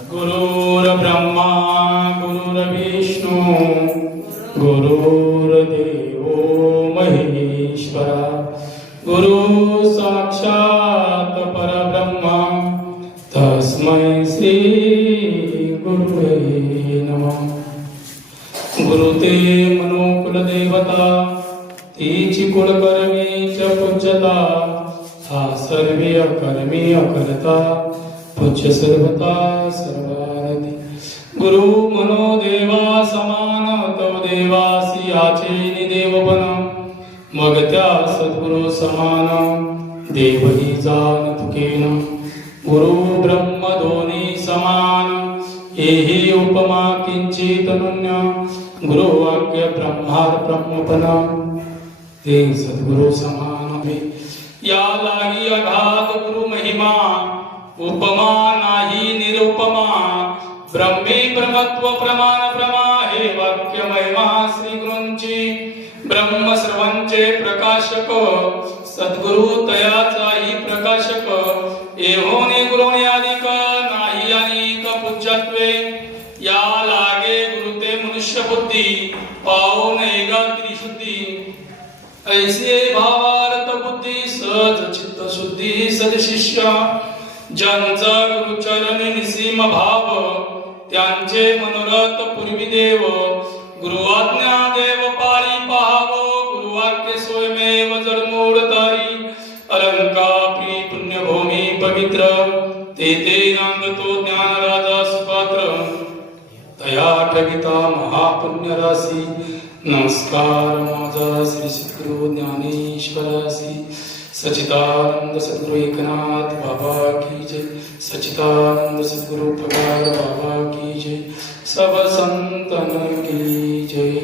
गुरुर्ब्रह्मा गुरुर्विष्णू गुरुर्देवो महेश्वरा गुरु साक्षात परब्रह्मा तस्मै श्री गुरुवे नमः. गुरु ते मनोकुलदेवता तीची कुलकर्मी च पूज्यता हा सर्वे अकर्मी अकर्ता पूज्य सर्वता सर्वारती. गुरु मनोदेवा समान तव देवासी याचे निदेवपण मग त्या सद्गुरु समान देवही जाण तुकेन. गुरु ब्रह्म दोन्ही समान हेही उपमा किंचित नुन्य गुरु वाक्य ब्रह्मार ब्रह्मपण ते सद्गुरु समान या लागी अगाध गुरु महिमा उपमा नाही निरुपमा ब्रह्मे ब्रह्मत्व प्रमाण प्रमा हे वाक्य महिमा श्री गुरूंची ब्रह्म सर्वांचे प्रकाशक सद्गुरु तयाचाही प्रकाशक एहोने गुरुने अधिक नाही अनेक पूज्यत्वे या लागे गुरु ते मनुष्य बुद्धी पाऊन एका त्रिशुद्धी ऐसे भावार्थ बुद्धी सहज चित्त शुद्धी सदशिष्य ज्यांचा गुरुचरण निसीम भाव त्यांचे मनोरथ पूर्वी देव गुरुआज्ञा देव पाळी पाहाव गुरुवाक्य स्वयमेव जडमूळ तारी अलंकाप्री पुण्यभूमी पवित्र ते नांदतो ज्ञान राजा सुपात्र तया ठविता महापुण्य राशी. नमस्कार माझा श्री सद्गुरु ज्ञानेश्वरासी सच्चिदानंद सद्गुरु एकनाथ बाबा की जय. सच्चिदानंद सद्गुरु पगार बाबा की जय. सब संतन की जय.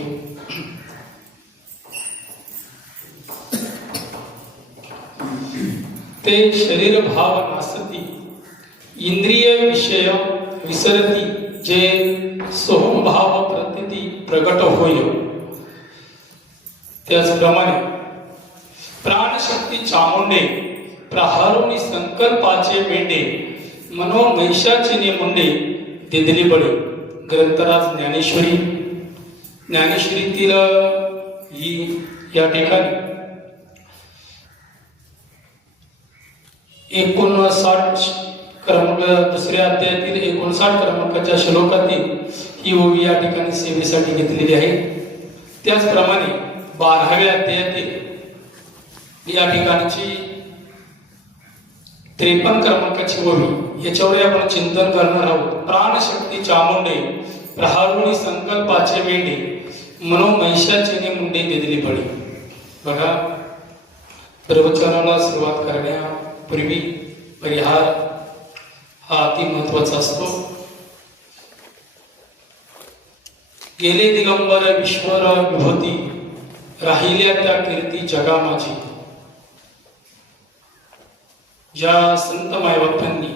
ते शरीर भाव नासती इंद्रिय विषय विसरती जे सोहम भाव प्रतीती प्रगट होय. त्याचप्रमाणे प्राणशक्ती चामुंडे प्रहारुनी संकल्पाचे मेंढे मनोमैषाचे नेमुंडे दिदली बळे. ग्रंथराज ज्ञानेश्वरीतील ही या ठिकाणी 59 क्रमांक दुसऱ्या अध्यायातील 59 क्रमांकाच्या श्लोकातील ही ओवी या ठिकाणी सेवेसाठी घेतलेली आहे. त्याचप्रमाणे 12व्या अध्यायातील या ठिकाणची 53 क्रमांकाची ओवी याच्यावर आपण चिंतन करणार आहोत. प्राणशक्ती चामुंडे प्रहारुनी संकल्पाचे मेंढे मनोमैषाचे नेमुंडे दिदली बळी. बघा, प्रवचनाला सुरुवात करण्यापूर्वी परिहार हा अति महत्वाचा असतो. गेले दिगंबर विश्वर विभूती राहिल्या त्या कीर्ती जगा माझी. ज्या संत मायबापांनी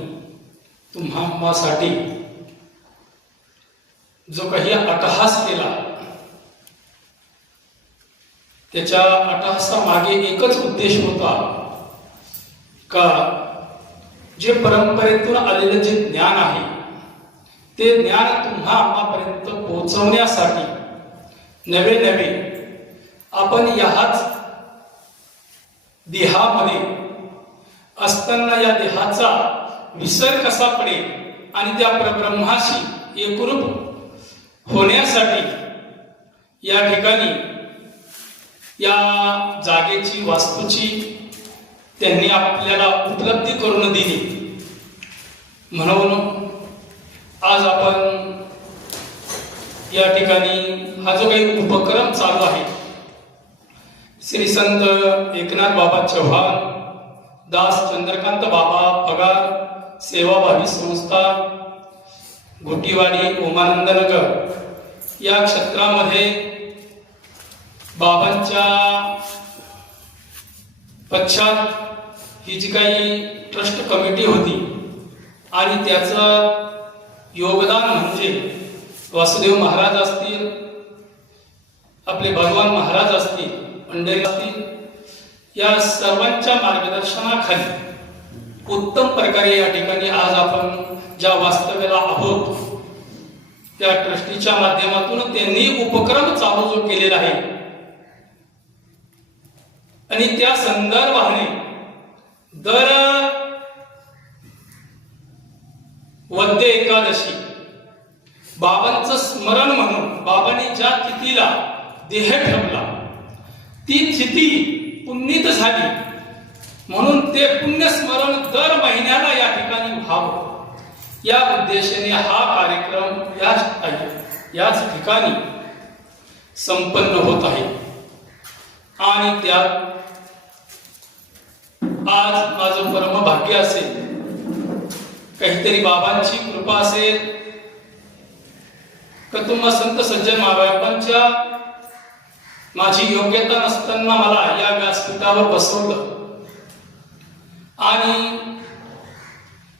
तुम्हा आम्हासाठी जो काही अट्टहास केला त्याच्या अट्टहासामागे एकच उद्देश होता का जे परंपरेतून आलेलं जे ज्ञान आहे ते ज्ञान तुम्हा आम्हापर्यंत पोहोचवण्यासाठी नवे नवे आपण याच देहामध्ये असताना या देहाचा विसर कसा पडेल आणि त्या परब्रह्माशी एकरूप होण्यासाठी या ठिकाणी या जागेची वास्तूची त्यांनी आपल्याला उपलब्धी करून दिली. म्हणून आज आपण या ठिकाणी हा जो काही उपक्रम चालू आहे श्री संत एकनाथ बाबा चव्हाण दास चंद्रकांत बाबा पगार सेवाभावी संस्था घोटीवाडी उमानंद नगर या क्षेत्रामध्ये बाबांच्या पश्चात ही जी काही ट्रस्ट कमिटी होती आणि त्याचं योगदान म्हणजे वासुदेव महाराज असतील, आपले भगवान महाराज असतील, पंडित असतील, या सर्वांच्या मार्गदर्शनाखाली उत्तम प्रकारे या ठिकाणी आज आपण ज्या वास्तव्याला आहोत त्या ट्रस्टीच्या माध्यमातून त्यांनी उपक्रम चालू जो केलेला आहे आणि त्या संदर्भाने दर वद्य एकादशी बाबांचं स्मरण म्हणून बाबांनी ज्या तिथीला देह ठेवला ती तिथी पुण्यित झाली म्हणून ते पुण्यस्मरण दर महिन्याला या ठिकाणी व्हावं या उद्देशाने हा कार्यक्रम याच ठिकाणी संपन्न होत आहे। आणि त्यात आज माझं परम भाग्य असेल, काहीतरी बाबांची कृपा असेल, कुटुंब संत सज्जन मायबापांच्या माझी योग्यता नसताना मला या व्यासपीठावर बसवलं आणि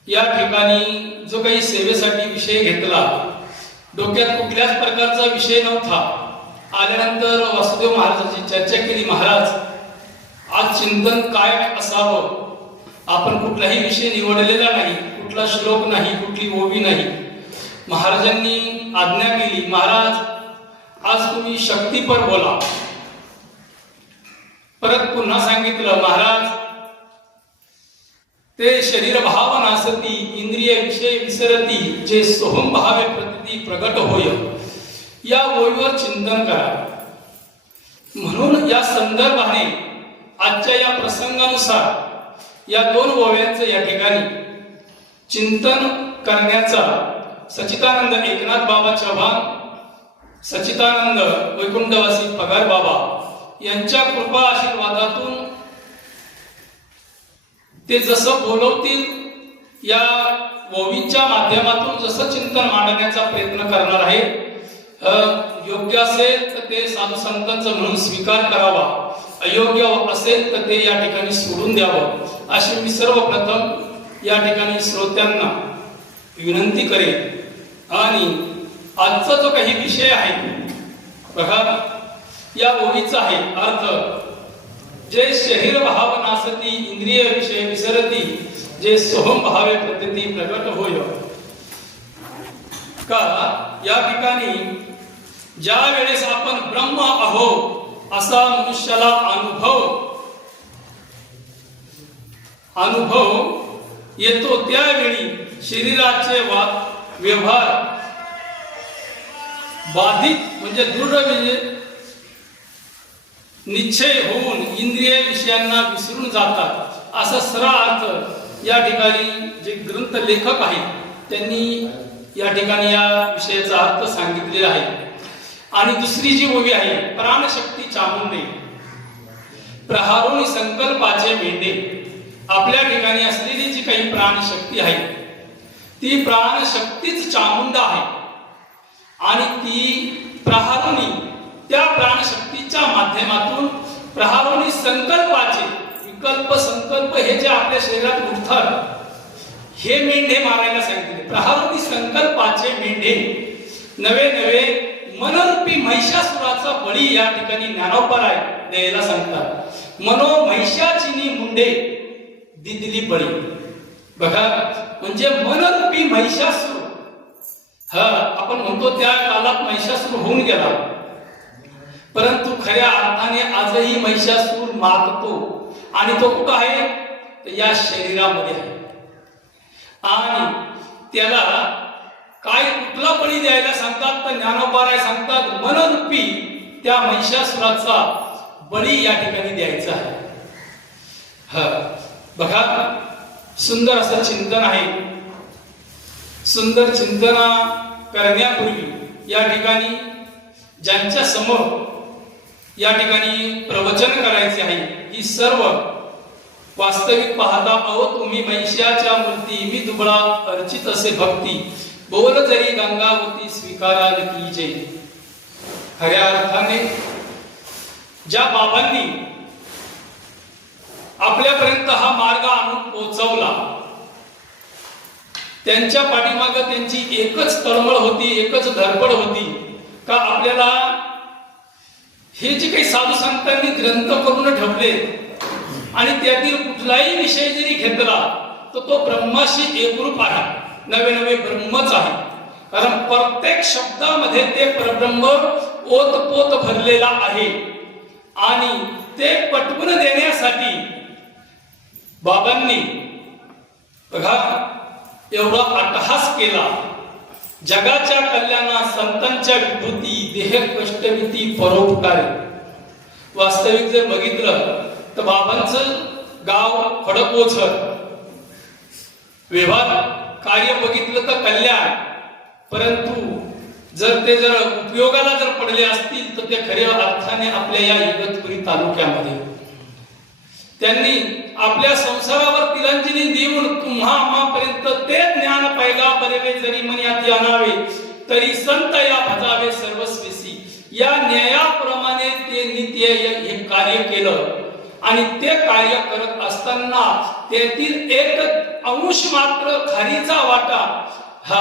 या ठिकाणी जो काही सेवेसाठी विषय घेतला, डोक्यात कुठल्याच प्रकारचा विषय नव्हता। आल्यानंतर वासुदेव महाराजांची चर्चा केली, महाराज आज चिंतन काय असावं, आपण कुठलाही विषय निवडलेला नाही, कुठला श्लोक नाही, कुठली ओवी नाही। महाराजांनी आज्ञा केली, महाराज आज तुम्ही शक्तीपर बोला। परत पुन्हा सांगितलं, महाराज ते शरीर भाव नासती इंद्रिय विषय विसरती जे सोहम भावे प्रती प्रगट होय या ओळीवर चिंतन करा। म्हणून या संदर्भाने आजच्या या प्रसंगानुसार या दोन ओव्यांचं या ठिकाणी चिंतन करण्याचा सच्चिदानंद एकनाथ बाबा चव्हाण, सच्चिदानंद वैकुंठवासी पगार बाबा यांच्या कृपा आशीर्वादातून ते जसं बोलवतील या ओवीच्या माध्यमातून जसं चिंतन मांडण्याचा प्रयत्न करणार आहे। योग्य असेल तर ते साधू संतांचं म्हणून स्वीकार करावा, अयोग्य असेल तर ते या ठिकाणी सोडून द्यावं अशी मी सर्वप्रथम या ठिकाणी श्रोत्यांना विनंती करेन। आणि आजचा जो काही विषय आहे बघा, या ओवीचा आहे अर्थ, जे शरीर भाव नासती इंद्रिय विषय विसरती जे सोहम भावे प्रती प्रगट होय। का या ठिकाणी ज्या वेळेस आपण ब्रह्म आहो असा मनुष्याला अनुभव येतो, त्यावेळी शरीराचे व्यवहार बाधित म्हणजे दृढ म्हणजे निश्चय होऊन इंद्रिय विषयांना विसरून जातात असा सरळ अर्थ या ठिकाणी जे ग्रंथ लेखक आहेत त्यांनी या ठिकाणी या विषयाचा अर्थ सांगितलेला आहे। आणि दुसरी जी ओवी आहे, प्राणशक्ती चामुंडे प्रहारोनी संकल्पाचे मेंढे, आपल्या ठिकाणी असलेली जी काही प्राणशक्ती आहे ती प्राणशक्तीच चामुंडा आहे आणि ती प्रहारोनी त्या प्राणशक्तीच्या माध्यमातून प्रहारोनी संकल्पाचे विकल्प संकल्प हे जे आपल्या शरीरात उठतात हे मेंढे मारायला सांगितले। प्रहारोनी संकल्पाचे मेंढे नवे नवे मनरूपी महिषासुराचा बळी या ठिकाणी ज्ञानोबराय द्यायला सांगतात। मनो महिषाचिनी मुंडे दिदली बळी, बघा म्हणजे मनरूपी महिषासुर, आपण म्हणतो त्या काळात महिषासुर होऊन गेला, परंतु खऱ्या अर्थाने आजही महिषासुर मागतो आणि तो कुठं आहे, या शरीरामध्ये आहे। आणि त्याला काय कुठला बळी द्यायला सांगतात तर ज्ञानोबराय सांगतात मनरूपी त्या महिषासुराचा बळी या ठिकाणी द्यायचा आहे। बघा सुंदर असं चिंतन आहे। सुंदर चिंतना करण्यापूर्वी या ठिकाणी ज्यांच्या समोर या ठिकाणी प्रवचन करायचे आहे, ही सर्व वास्तविक पाहता अहो तुम्ही महिषाच्या मूर्ती मी दुबळा अर्चित असे भक्ती बोल जरी गंगावती स्वीकाराल की जय। खऱ्या अर्थाने ज्या बाबांनी आपल्यापर्यंत हा मार्ग आणून पोहोचवला त्यांच्या पाठीमागे त्यांची एकच तळमळ होती, एकच धडपड होती का आपल्याला हे जे काही साधू संतांनी ग्रंथ करून ठेवले आणि त्यातील कुठलाही विषय जरी घेतला तर तो ब्रह्माशी एकरूप आहे, नवे नवे ब्रह्मच आहे. कारण प्रत्येक शब्दामध्ये ते परब्रह्म ओतपोत भरलेला आहे. आणि ते पटवून देण्यासाठी बाबांनी बघा एवढा अट्टहास केला. जगाच्या कल्याणा संतांच्या विभूती, देह कष्टविती परोपकारी. वास्तविक जर बघितलं तर बाबांचं गाव खडकोसर, व्यवहार कार्य बघितलं तर कल्याण, परंतु जर ते उपयोगाला जर पडले असतील तर ते खऱ्या अर्थाने आपल्या या इगतपुरी तालुक्यामध्ये त्यांनी आपल्या संसारावर तिलांजली देऊन तुम्हा आम्हापर्यंत ते ज्ञान पैगा बरेवे जरी मन्याती आणावे तरी संत या भजावे सर्वस्वीसी, या न्यायाप्रमाणे ते नित्य हे कार्य केलं. आणि ते कार्य करत असताना त्यातील एक अंश मात्र खारीचा वाटा, हा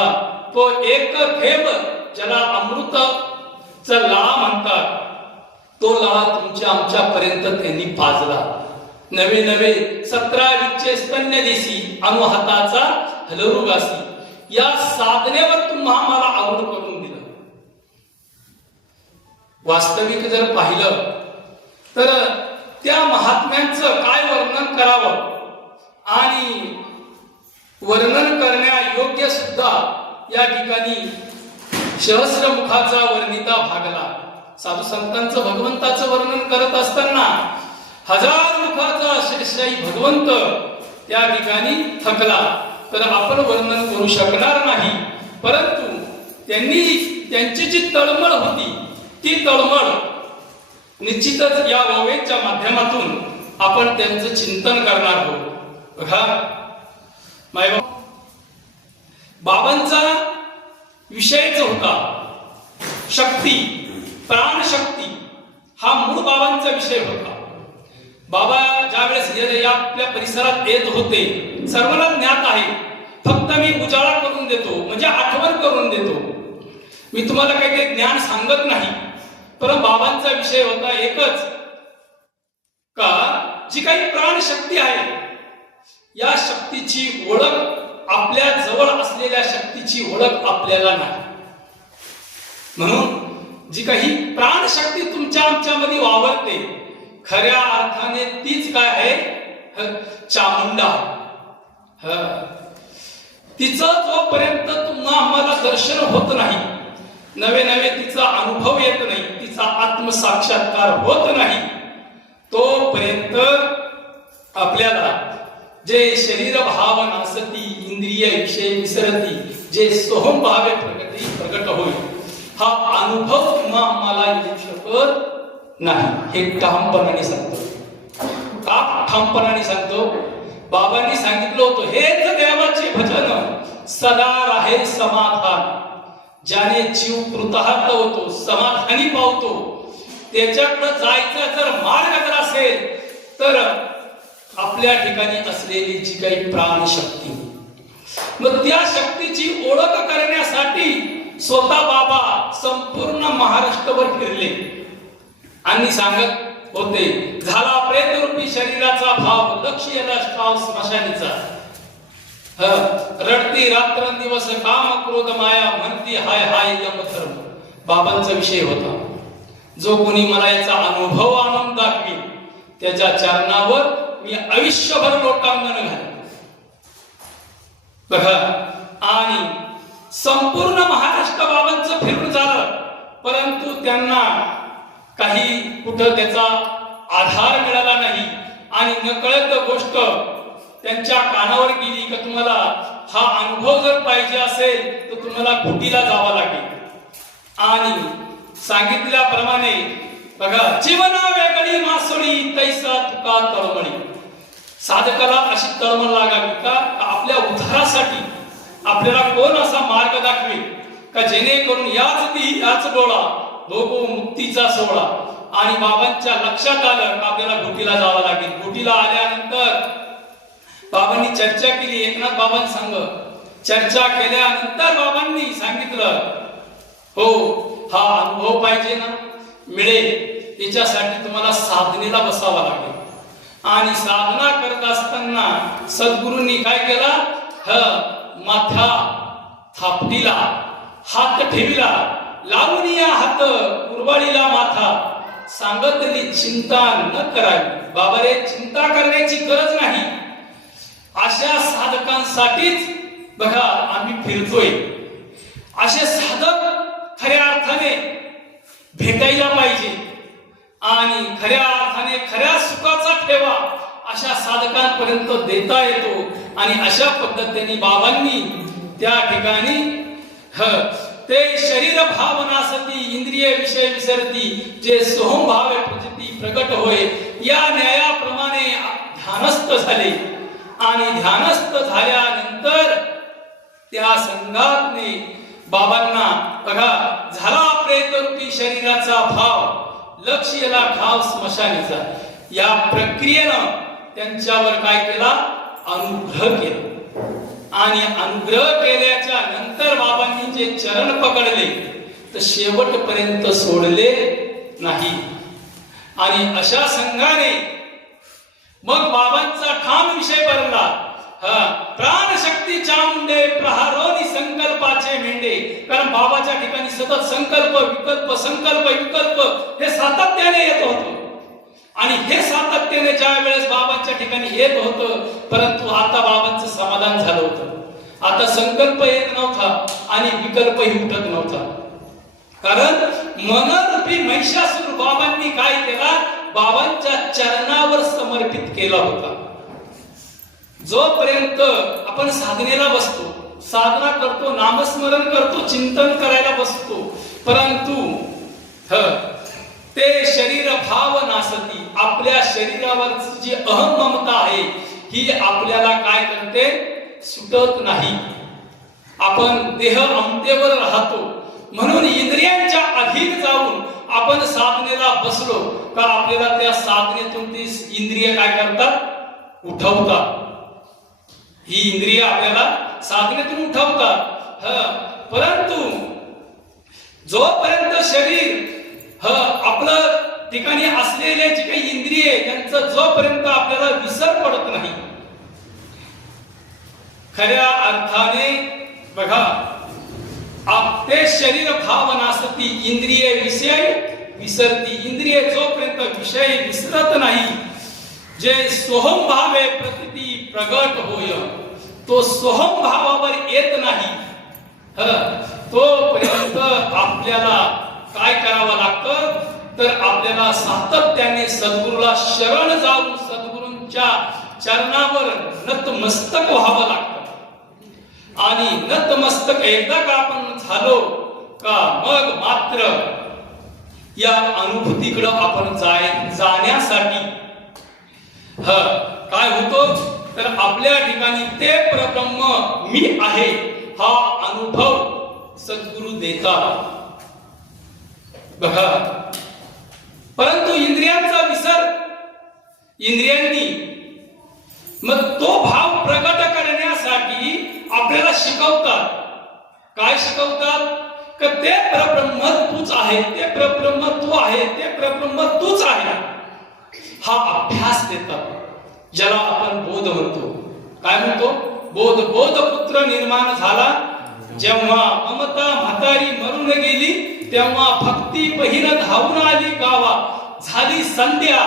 तो एक थेंब ज्याला अमृतचा लळा म्हणतात, तो लळा तुमच्या आमच्यापर्यंत त्यांनी पाजला. नवे नवे 17 विच्चे स्तन्य देसी अनुहाताचा हलरुगासी, या साधनेवर तुम्हा आम्हाला आवड करून दिलं. वास्तविक जर पाहिलं तर त्या महात्म्यांचं काय वर्णन करावं, आणि वर्णन करण्यायोग्य सुद्धा या ठिकाणी सहस्रमुखाचा वर्णिता भागला. साधू संतांचं भगवंताचं वर्णन करत असताना 1000 मुखाचा शेषशाही भगवंत त्या ठिकाणी थकला, तर आपण वर्णन करू शकणार नाही. परंतु त्यांची जी तळमळ होती ती तळमळ निश्चितच या ओवेच्या माध्यमातून आपण त्यांचं चिंतन करणार आहोत. बघा मायबाप, बाबांचा विषयच होता शक्ती, प्राणशक्ती हा मूळ बाबांचा विषय होता. बाबा ज्यावेळेस आपल्या परिसरात येत होते, सर्वांना ज्ञात आहे, फक्त मी उजाळा करून देतो म्हणजे आठवण करून देतो, मी तुम्हाला काही ज्ञान सांगत नाही. पण बाबांचा विषय होता एकच, का जी काही प्राणशक्ती आहे या शक्तीची ओळख आपल्या जवळ असलेल्या शक्तीची ओळख आपल्याला नाही. म्हणून जी काही प्राणशक्ती तुमच्या आमच्यामध्ये वावरते खऱ्या अर्थाने तीच काय आहे, चामुंडा. तिचं जोपर्यंत तुम्हाला आम्हाला दर्शन होत नाही, नवे नवे तिचा अनुभव येत नाही, तिचा आत्मसाक्षात्कार होत नाही, तोपर्यंत आपल्याला जे शरीर भाव नासती, इंद्रिय विषय विसरती, जे सोहम भावे प्रगट होईल, हा अनुभव तुम्हा आम्हाला येऊ शकत नाही. हे ठामपणाने सांगतो. का ठामपणाने सांगतो? बाबांनी सांगितलं होतं, हेच देवाचे भजन सदा राहे समाधान. ज्याने जीव कृतार्थ होतो, समाधानी पावतो, त्याच्याकडे जायचा जर मार्ग जर असेल तर आपल्या ठिकाणी असलेली जी काही प्राणशक्ती, मग त्या शक्तीची ओळख करण्यासाठी स्वतः बाबा संपूर्ण महाराष्ट्रभर फिरले आणि सांगत होते, झाला प्रेतरूपी शरीराचा भाव, लक्ष याला स्मशानीचा. रडती रात्रंदिवस काम क्रोध माया, म्हणती हाय हाय यमधर्म. बाबांचा विषय होता, जो कोणी मला याचा अनुभव आणून दाखवेल त्याच्या चरणावर मी आयुष्यभर लोटांगण घालेन. बघा, आणि संपूर्ण महाराष्ट्र बाबांचं फिरून झालं, परंतु त्यांना काही कुठं त्याचा आधार मिळाला नाही. आणि नकळत गोष्ट त्यांच्या कानावर गेली की तुम्हाला हा अनुभव जर पाहिजे असेल तर तुम्हाला घोटीला जावं लागेल. आणि सांगितल्याप्रमाणे बघा, जीवना वेगळी मासोळी तैसा तुका तळमळी. साधकाला अशी तळमळ लागावी का आपल्या उद्धारासाठी आपल्याला कोण असा मार्ग दाखवेल का जेणेकरून याच डोळा भोगो मुक्तीचा सोहळा. आणि बाबांच्या लक्षात आलं का आपल्याला घोटीला जावं लागेल. घोटीला आल्यानंतर बाबांनी चर्चा केली, एकनाथ बाबांसंग चर्चा केल्यानंतर बाबांनी सांगितलं, हो हा अनुभव पाहिजे ना, मिळेल, याच्यासाठी तुम्हाला साधनेला बसावं लागेल. आणि साधना करत असताना सद्गुरूंनी काय केला, माथा थापटीला, हात ठेविला, लावून या हात कुरवाळीला माथा, सांगितली चिंता न करावी. बाबा रे, चिंता करण्याची गरज नाही. अशा साधकांसाठीच बघा आम्ही फिरतोय. असे साधक खऱ्या अर्थाने भेटायला पाहिजे आणि खऱ्या अर्थाने खऱ्या सुखाचा ठेवा अशा साधकांपर्यंत देता येतो. आणि अशा पद्धतीने बाबांनी त्या ठिकाणी ते शरीर भावनासती इंद्रिय विषय विसरती, जे सोहम भाव प्रचिती प्रगट होय, या न्यायाप्रमाणे ध्यानस्थ झाले. आणि ध्यानस्थ झाल्यानंतर त्या संघातने बाबांना बघा झाला प्रेतरूपी शरीराचा भाव, लक्ष याला ठाव स्मशानीचा. या प्रक्रियेनं त्यांच्यावर काय केला, अनुग्रह केला. आणि अनुग्रह केल्याच्या नंतर बाबांनी जे चरण पकडले तर शेवटपर्यंत सोडले नाही. आणि अशा संघाने मग बाबांचा ठाम विषय बनला, प्राणशक्ती चामुंडे प्रहारोनी संकल्पाचे मेंढे. कारण बाबाच्या ठिकाणी सतत संकल्प विकल्प संकल्प विकल्प हे सातत्याने येत होतं. आणि हे सातत्याने ज्या वेळेस बाबांच्या ठिकाणी येत होतं, परंतु आता बाबांचं समाधान झालं होतं. आता संकल्प येत नव्हता आणि विकल्पही उठत नव्हता. कारण मनरूपी महिषासूर बाबांनी काय केला, बाबांच्या चरणावर समर्पित केला होता. जोपर्यंत आपण साधनेला बसतो, साधना करतो, नामस्मरण करतो, चिंतन करायला बसतो, परंतु ते शरीर भाव नासती, आपल्या शरीरावरची जी अहम ममता आहे ही आपल्याला काय करते, सुटत नाही. आपण देह अमतेवर राहतो. म्हणून इंद्रियांच्या अधीन जाऊन आपण साधनेला बसलो का आपल्याला त्या साधनेतून ती इंद्रिय काय करतात, उठवतात. ही इंद्रिय आपल्याला साधनेतून उठवतात. परंतु जोपर्यंत शरीर आपलं ठिकाणी असलेले जे काही इंद्रिय यांचं जोपर्यंत आपल्याला विसर पडत नाही, खऱ्या अर्थाने बघा ते शरीर भावनासती इंद्रिय विषय विसरती. इंद्रिय जोपर्यंत विषय विसरत नाही, जे सोहम भावे प्रतीती प्रगट होय, तो सोहम भावावर येत नाही, तोपर्यंत आपल्याला काय करावं लागतं, तर आपल्याला सातत्याने सद्गुरूला शरण जाऊन सद्गुरूंच्या चरणावर नतमस्तक व्हावं लागतं. आणि नतमस्तक एकदा का आपण झालो का मग मात्र या अनुभूतीकडे आपण जाण्यासाठी काय होतो, तर आपल्या ठिकाणी ते परब्रह्म मी आहे हा अनुभव सद्गुरू देतात. बघा, परंतु इंद्रियांचा विसर, इंद्रियांनी मग तो भाव प्रगट करण्यासाठी आपल्याला शिकवतात. काय शिकवतात, की ते परब्रह्म तूच आहे, ते परब्रह्म तू आहे, ते परब्रह्म तूच आहे, हा अभ्यास देतात. ज्याला आपण बोध म्हणतो. काय म्हणतो, बोध. बोधपुत्र निर्माण झाला जेव्हा ममता म्हातारी मरून गेली, तेव्हा भक्ती बहीण धावून आली गावा. झाली संध्या,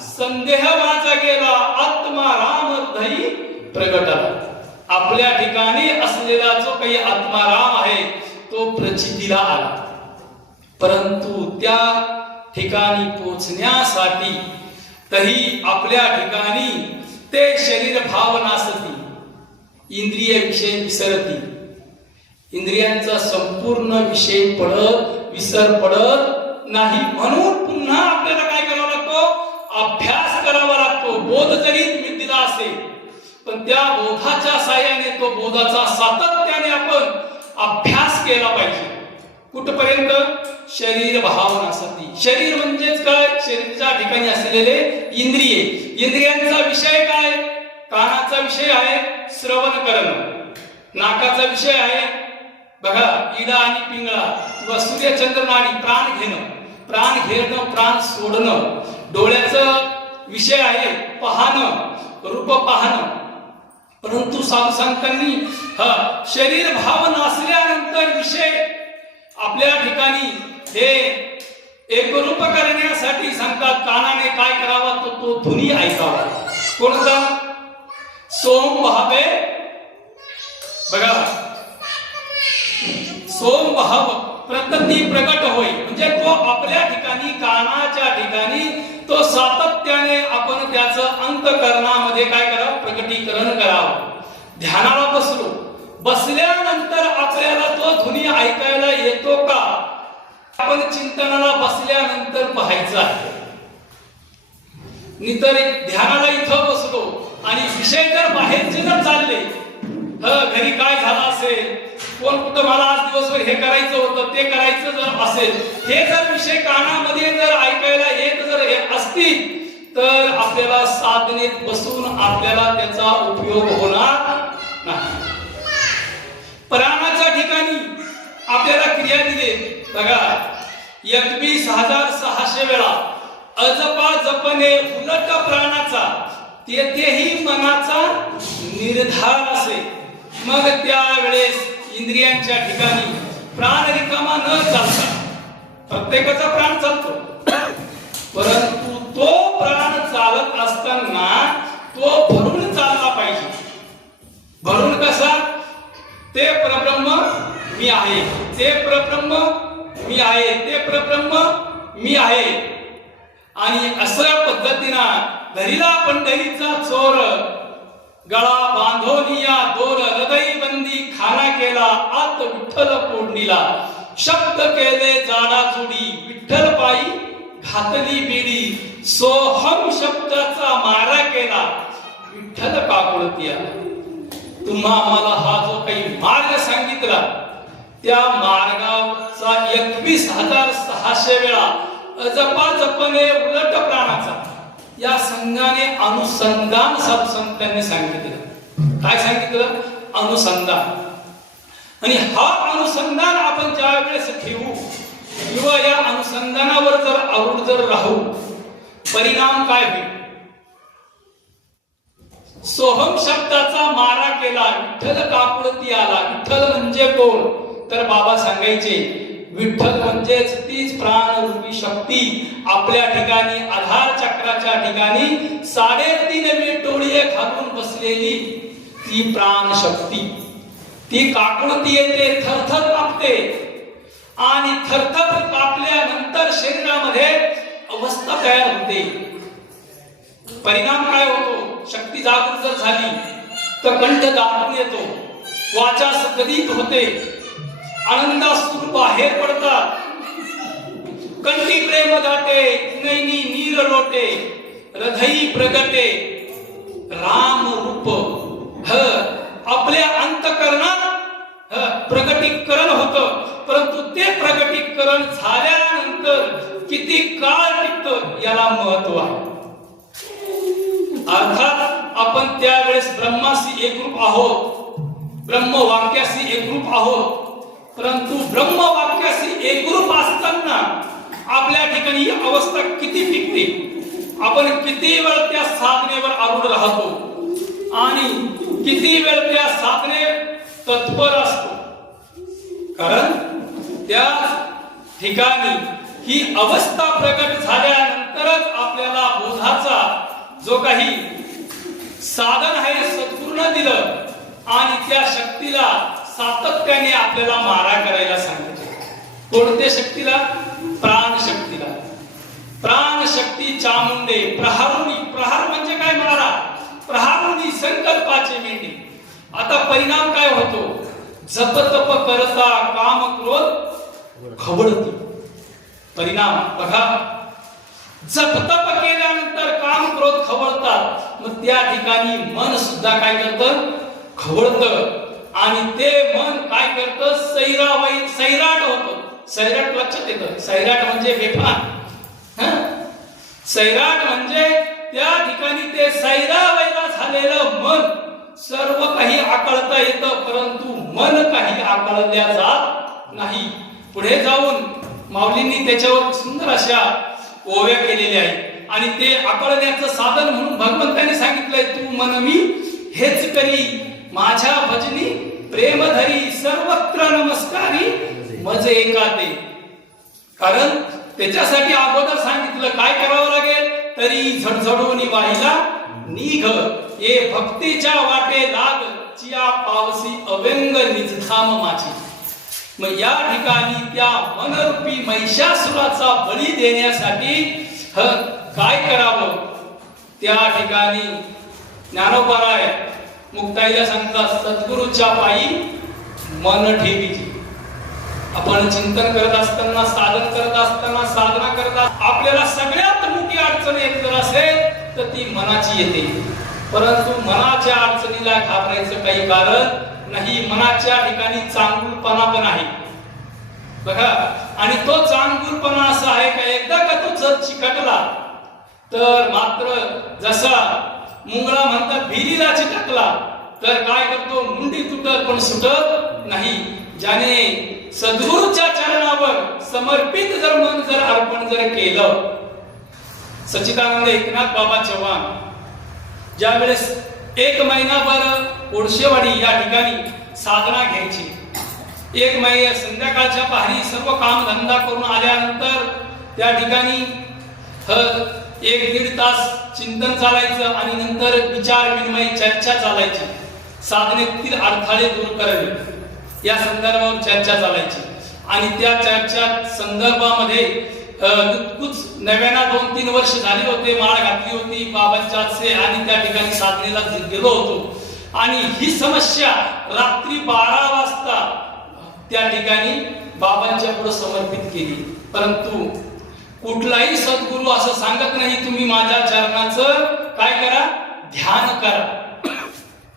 संदेह वाचा गेला, आत्मा राम हृदयी प्रगटला. आपल्या ठिकाणी असलेला जो काही आत्मा राम आहे तो प्रचितीला आला. परंतु त्या ठिकाणी पोचण्यासाठी तरी आपल्या ठिकाणी ते शरीर भावनासती, इंद्रिय विषय विसरती, इंद्रियांचा संपूर्ण विसर पडत नाही. म्हणून पुन्हा आपल्याला काय करावं लागतो, अभ्यास करावा लागतो. बोध जरी मी दिला असेल, पण त्या बोधाच्या साह्याने तो बोधाचा सातत्याने आपण अभ्यास केला पाहिजे. कुठपर्यंत, शरीर भावनासती. शरीर म्हणजेच काय, शरीराच्या ठिकाणी असलेले इंद्रिय. इंद्रियांचा विषय काय, कानाचा विषय आहे श्रवण करणं, नाकाचा विषय आहे बघा इडा आणि पिंगळा किंवा सूर्यचंद्र नाडी, प्राण घेणं, प्राण सोडणं. डोळ्याचं विषय आहे पाहणं, रूप पाहणं. परंतु साधू संतांनी शरीर भाव नसल्यानंतर विषय आपल्या ठिकाणी हे एकरूप करण्यासाठी सांगतात. कानाने काय करावा, तो ध्वनी ऐकावा. कोणता? सोम भावे. बघा, सोम भाव प्रतती प्रकट होय, म्हणजे तो आपल्या ठिकाणी कानाच्या ठिकाणी तो सातत्याने आपण त्याचं अंतःकरणामध्ये काय करावं, प्रकटीकरण करावं. ध्यानाला बसल्यानंतर आपल्याला तो ध्वनी ऐकायला येतो का, आपण चिंतनाला बसल्यानंतर पाहायचं आहे. नितर ध्यानाला इथं बसलो आणि विषय जर बाहेरचे जर चालले, घरी काय झालं असेल, कोण कुठं मला आज दिवसभर हे करायचं होतं, ते करायचं जर असेल, हे जर विषय कानामध्ये जर ऐकायला येत जर असतील तर आपल्याला साधनेत बसून आपल्याला त्याचा उपयोग होणार नाही. प्राणाच्या ठिकाणी आपल्याला क्रिया दिली. बघा, 21,600 वेळा अजपा जपणे उलट प्राणाचा, तेथेही मनाचा निर्धार असे. मग त्यावेळेस इंद्रियांच्या ठिकाणी प्राण रिकामा न चालता, प्रत्येकाचा प्राण चालतो, परंतु तो प्राण चालत असताना तो भरून चालला पाहिजे. भरून कसा? ते परब्रह्म मी आहे, ते परब्रह्म मी आहे, ते परब्रह्म मी आहे. आणि अशा पद्धतीनं धरिला पंढरीचा चोर, गळा बांधोनिया दोर, हृदय बंदी खाना केला, आत विठ्ठल कोडणीला, शब्द केले जाडा जुडी, विठ्ठल पायी घातली बिडी, सोहम शब्दाचा मारा केला, विठ्ठल काकुळतिया. तुम्हा आम्हाला हा जो काही मार्ग सांगितला, त्या मार्गाचा 21,600 वेळा जपा जपणे उलट प्राणाचा या संघाने अनुसंधान संतांनी सांगितलं. काय सांगितलं? अनुसंधान. आणि हा अनुसंधान आपण ज्या वेळेस ठेवू किंवा या अनुसंधानावर जर आवड जर राहू, परिणाम काय होईल? सोहम शब्दाचा मारा केला, विठ्ठल काकुळती आला. विठ्ठल म्हणजे कोण? तर बाबा सांगायचे, विठ्ठल म्हणजेच तीच प्राणरूपी शक्ती आपल्या ठिकाणी आधार चक्राच्या ठिकाणी 3.5 टोळीये घालून बसलेली ती प्राण शक्ती. ती काकुळती येते, थरथर कापते, आणि थरथर कापल्यानंतर शरीरामध्ये अवस्था तयार होते. परिणाम काय होतो? शक्ती जागृत जर झाली तर कंठ दाबून येतो, वाचा सगदीत होते, आनंदाश्रू बाहेर पडतात, कंठी प्रेम दाटे, नैनी नीर लोटे, हृदयी प्रगटे राम रूप. आपल्या अंतःकरणात प्रगटीकरण होतं, परंतु ते प्रगटीकरण झाल्यानंतर किती काळ टिकतं याला महत्व आहे. अर्थात आपण त्यावेळेस ब्रह्माशी एकरूप आहोत, ब्रह्मवाक्याशी एकरूप आहोत, परंतु ब्रह्मवाक्याशी एकरूप असताना आपल्या ठिकाणी ही अवस्था किती टिकते, आपण किती वेळ त्या साधनेवर आरूढ राहतो आणि किती वेळ त्या साधने तत्पर असतो. कारण त्या ठिकाणी ही अवस्था प्रकट झाल्यानंतरच आपल्याला बोधाचा जो काही साधन आहे सद्गुरूनं दिलं आणि त्या शक्तीला सातत्याने आपल्याला मारा करायला सांगितले. कोणत्या शक्तीला? प्राण शक्तीला. प्राण शक्ती चामुंडे प्रहारुनी. प्रहार म्हणजे काय? मारा. प्रहारुनी संकल्पाचे मेंढे. आता परिणाम काय होतो? जप तप करता काम क्रोध खवळती. परिणाम बघा, जप तप केल्यानंतर काम क्रोध खवळतात, मग त्या ठिकाणी मन सुद्धा काय करतं? खवळतं. आणि ते मन काय करतं? सैराट होतं. सैराट लक्षात येतं? सैराट म्हणजे बेफान. सैराट म्हणजे त्या ठिकाणी ते सैरावैरा झालेलं मन. सर्व काही आकळता येतं, परंतु मन काही आकळल्या जात नाही. पुढे जाऊन माऊलींनी त्याच्यावर सुंदर अशा ओव्या केलेल्या आहेत. आणि ते आकळण्याचं साधन म्हणून भगवंताने सांगितलंय, तू मन मी हेच करी माझ्या भजनी प्रेम धरी सर्वत्र नमस्कारी मज एका ते. कारण त्याच्यासाठी अगोदर सांगितलं काय करावं लागेल, तरी झडझडून वाहिला निघ ये भक्तीच्या वाटे लाग चिया पावसी अव्यंग निजधाम माझी. मग या ठिकाणी त्या मनरूपी महिषासुराचा बळी देण्यासाठी काय करावं, त्या ठिकाणी ज्ञानोबाराय मुक्ताईला सांगतात, सद्गुरूच्या पायी मन ठेवीची. आपण चिंतन करत असताना, साधन करत असताना, साधना करत आपल्याला सगळ्यात मोठी अडचण येत जर असेल तर ती मनाची येते. परंतु मनाच्या अडचणीला घाबरायचं काही कारण नाही. मनाच्या ठिकाणी चांगुलपणा पण आहे बघा. आणि तो चांगुलपणा असा आहे का, एकदा का तो जर चिकटला तर मात्र जसा मुंगळा म्हणतात भिरीला चिकटला तर काय करतो, मुंडी तुटत पण सुटत नाही. ज्याने सद्गुरूच्या चरणावर समर्पित जर मन जर अर्पण जर केलं. सच्चिदानंद एकनाथ बाबा चव्हाण ज्या वेळेस 1 महिनाभर ओडशेवाडी या ठिकाणी साधना घ्यायची. 1 महिना संध्याकाळच्या पहारी सर्व काम धंदा करून आल्यानंतर त्या ठिकाणी 1-1.5 तास चिंतन चालायचं आणि नंतर विचार विनिमय चर्चा चालायची. साधनेतील अडथळे दूर करावे या संदर्भावर चर्चा चालायची. आणि त्या चर्चा संदर्भामध्ये नुकतच नव्याना 2-3 वर्ष झाली होते, माळ घातली होती बाबांच्या हातचे आणि त्या ठिकाणी साधनेला गेलो होतो. आणि ही समस्या रात्री 12 वाजता त्या ठिकाणी बाबांच्या पुढे समर्पित केली. परंतु कुठलाही सद्गुरू असं सांगत नाही तुम्ही माझ्या चरणाचं काय करा, ध्यान करा.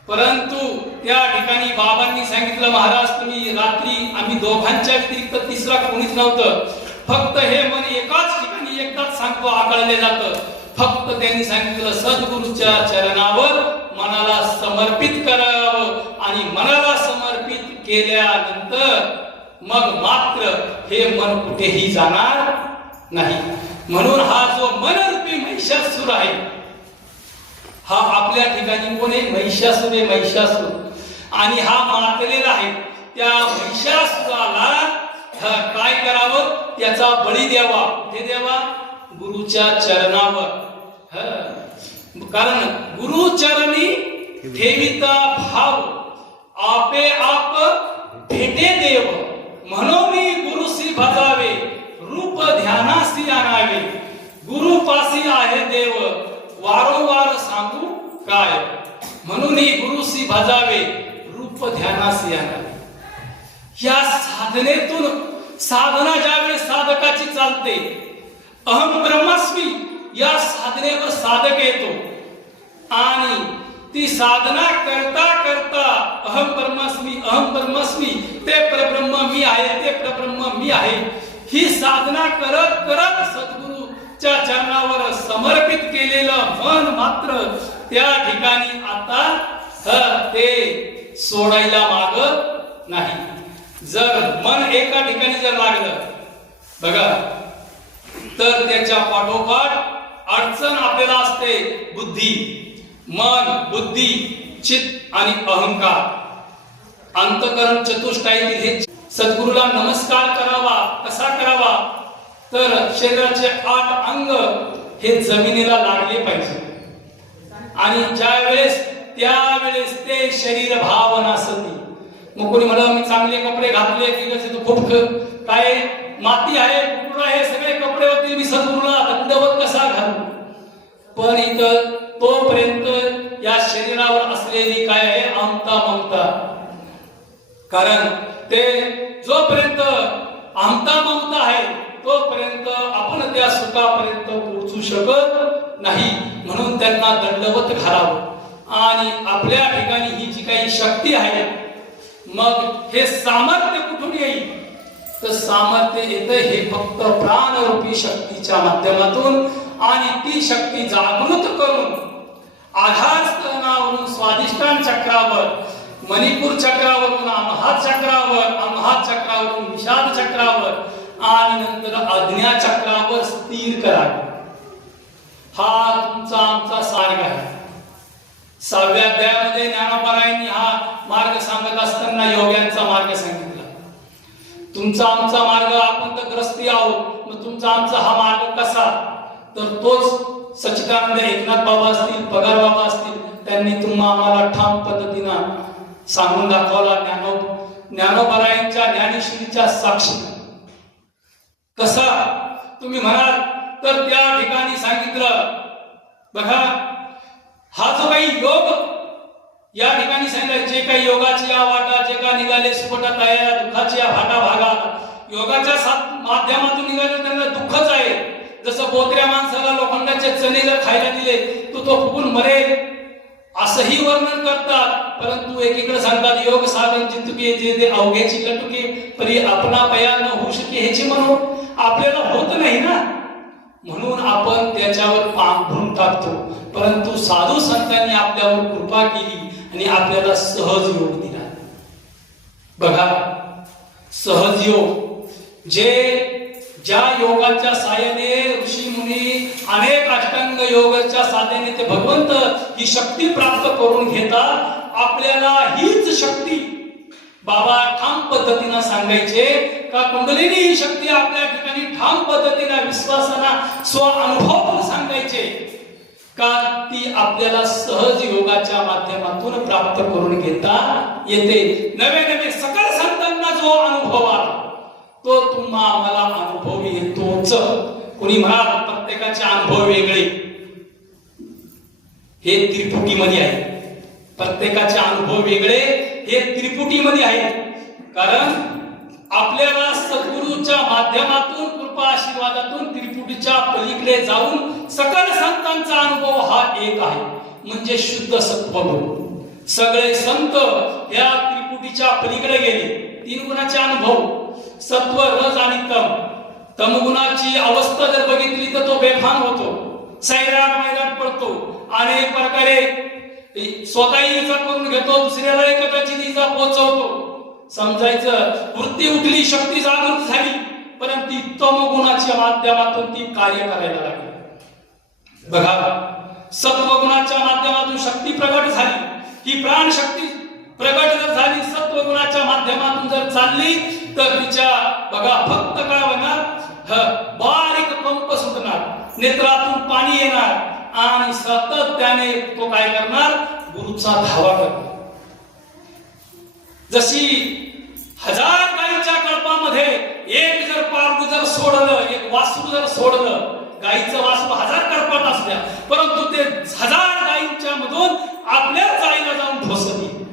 परंतु त्या ठिकाणी बाबांनी सांगितलं, महाराज तुम्ही रात्री आम्ही दोघांच्या व्यतिरिक्त तिसरा कोणीच नव्हतं, फक्त हे मन एकाच ठिकाणी एकदाच सांगतो आकळले जातं. फक्त त्यांनी सांगितलं सद्गुरूच्या चरणावर मनाला समर्पित करावं आणि मनाला समर्पित केल्यानंतर मग मात्र हे मन कुठेही जाणार नाही. म्हणून हा जो मनरूपी महिषासूर आहे हा आपल्या ठिकाणी कोण आहे, महिषासूर आहे, महिषासूर. आणि हा मारलेला आहे. त्या महिषासुराला काय करावं, त्याचा बळी द्यावा. ते द्यावा गुरुच्या चरणावर. कारण गुरुचरणी ठेविता भाव आपे आप भेटे देव, म्हणून गुरुसी भजावे रूप ध्यानासी आणावे. गुरुपासी आहे देव वारंवार सांगू काय, म्हणून गुरुसी भजावे रूप ध्यानासी आणावे. या साधनेतून साधना ज्यावेळेस साधकाची चालते, अहम ब्रह्मास्मी या साधनेवर साधक येतो आणि ती साधना करता करता अहम ब्रह्मास्मी ते परब्रह्म मी आहे, ते परब्रह्म मी आहे ही साधना करत करत सद्गुरूच्या चरणावर समर्पित केलेलं मन मात्र त्या ठिकाणी आता ते सोडायला मागत नाही. जर मन एका ठिकाणी जर लागलं बघा तर त्याच्या पाठोपाठ अडचण आपल्याला असते बुद्धी, मन, बुद्धी, चित्त आणि अहंकार. अंतःकरण चतुष्टायी हे सद्गुरूला नमस्कार करावा. कसा करावा तर शरीराचे 8 अंग हे जमिनीला लागले पाहिजे आणि त्यावेळेस ते शरीर भावना सती. मग कोणी म्हणा मी चांगले कपडे घातले की खूप काय माती आहे, कुकुड आहे, सगळे कपडे होते, मी सद्गुरूला दंडवत कसा घालू. पण इथं तोपर्यंत या शरीरावर असलेली काय आहे अहंता ममता. कारण ते जोपर्यंत अहंता ममता आहे तोपर्यंत आपण त्या सुखापर्यंत पोहोचू शकत नाही. म्हणून त्यांना दंडवत घालावं. आणि आपल्या ठिकाणी ही जी काही शक्ती आहे मग हे सामर्थ्य कुठून येईल तर सामर्थ्य येतं हे फक्त प्राणरूपी शक्तीच्या माध्यमातून. आणि ती शक्ती जागृत करून आधारस्थानावरून स्वाधिष्ठान चक्रावर, मणिपूर चक्रावरून अमहात चक्रावरून निषाद चक्रावर आणि नंतर आज्ञा चक्रावर स्थिर करावे. हा तुमचा आमचा मार्ग आहे. 6व्या अध्यायामध्ये ज्ञानोबारायांनी हा मार्ग सांगत असताना योग्यांचा मार्ग सांगितला. तुमचा आमचा मार्ग, आपण तर ग्रस्ती आहोत, मग तुमचा आमचा हा मार्ग कसा? तर तोच सच्चिदानंद एकनाथ बाबा असतील, पगार बाबा असतील, त्यांनी तुम्हा आम्हाला ठाम पद्धतीनं सांगून दाखवला. ज्ञानोबारायांच्या ज्ञानेश्वरीच्या साक्षी कसा तुम्ही म्हणाल तर त्या ठिकाणी सांगितलं बघा, हा जो काही योग या ठिकाणी सांगितलं, जे काही योगाची या वाटा, जे का निघाले सुपटात आहे, दुःखाची या भाटा भागात योगाच्या माध्यमातून निघाले त्यांना दुःखच आहे. जसं बोत्र्या माणसाला लोखंडाचे चणे जर खायला दिले तो फुगून मरेल असंही वर्णन करतात. परंतु एकीकडे सांगतात योग साधन चिंतुके जे ते अवघ्याची लटुके परी आपणा पया न होऊ शके, ह्याची म्हणून आपल्याला होत नाही ना, म्हणून आपण त्याच्यावर भरून टाकतो. परंतु साधू संतांनी आपल्यावर कृपा केली आणि आपल्याला सहज योग दिला. बघा, सहज योग, ज्या योगाच्या साहाय्याने ऋषी मुनी अनेक अष्टांग योगाच्या साधनेने ते भगवंत ही शक्ती प्राप्त करून घेतात. आपल्याला हीच शक्ती बाबा ठाम पद्धतीने सांगायचे का कुंडलिनी ही शक्ती आपल्या ठिकाणी ठाम पद्धतीने विश्वासाना अनुभव सांगायचे का ती आपल्याला सहज योगाच्या माध्यमातून प्राप्त करून घेता येते. नवे नवे सकल संतांना जो अनुभव आला तो तुम्हा आम्हाला अनुभव येतोच. कुणी म्हणाल प्रत्येकाचे अनुभव वेगळे, हे त्रिपुटीमध्ये आहे. प्रत्येकाचे अनुभव वेगळे हे त्रिपुटीमध्ये आहेत. कारण आपल्याला सद्गुरूच्या माध्यमातून कृपा आशीर्वादातून त्रिपुटीच्या पलीकडे जाऊन सकल संतांचा अनुभव हा एक आहे, म्हणजे शुद्ध सत्वगुण. सगळे संत या त्रिपुटीच्या पलीकडे गेले. 3 गुणाचे अनुभव, सत्व, रज आणि तम. तमगुणाची अवस्था जर बघितली तर तो बेभान होतो, सैराट मैराट पडतो, अनेक प्रकारे स्वतःही इजा करून घेतो, दुसऱ्याला कदाचित इजा पोहोचवतो. समजायचं वृत्ती उठली, शक्ती जागृत झाली, परंतु तमगुणाच्या माध्यमातून ती कार्य करायला लागली. बघा, सत्वगुणाच्या माध्यमातून शक्ती प्रगट झाली, ही प्राण शक्ती प्रगट जर झाली, सत्वगुणाच्या माध्यमातून जर चालली तर तिच्या बघा फक्त काय होणार, बारीक कंप सुटणार, नेत्रातून पाणी येणार आणि सतत त्याने तो काय करणार, गुरुचा धावा करणार. जशी 1000 गायीच्या कळपामध्ये एक जर पारडू जर सोडलं, एक वासरू जर सोडलं, गायीचं वासरू 1000 कळपात असू द्या, परंतु ते 1000 गायींच्या मधून आपल्याच आईला जाऊन ढोस देईल,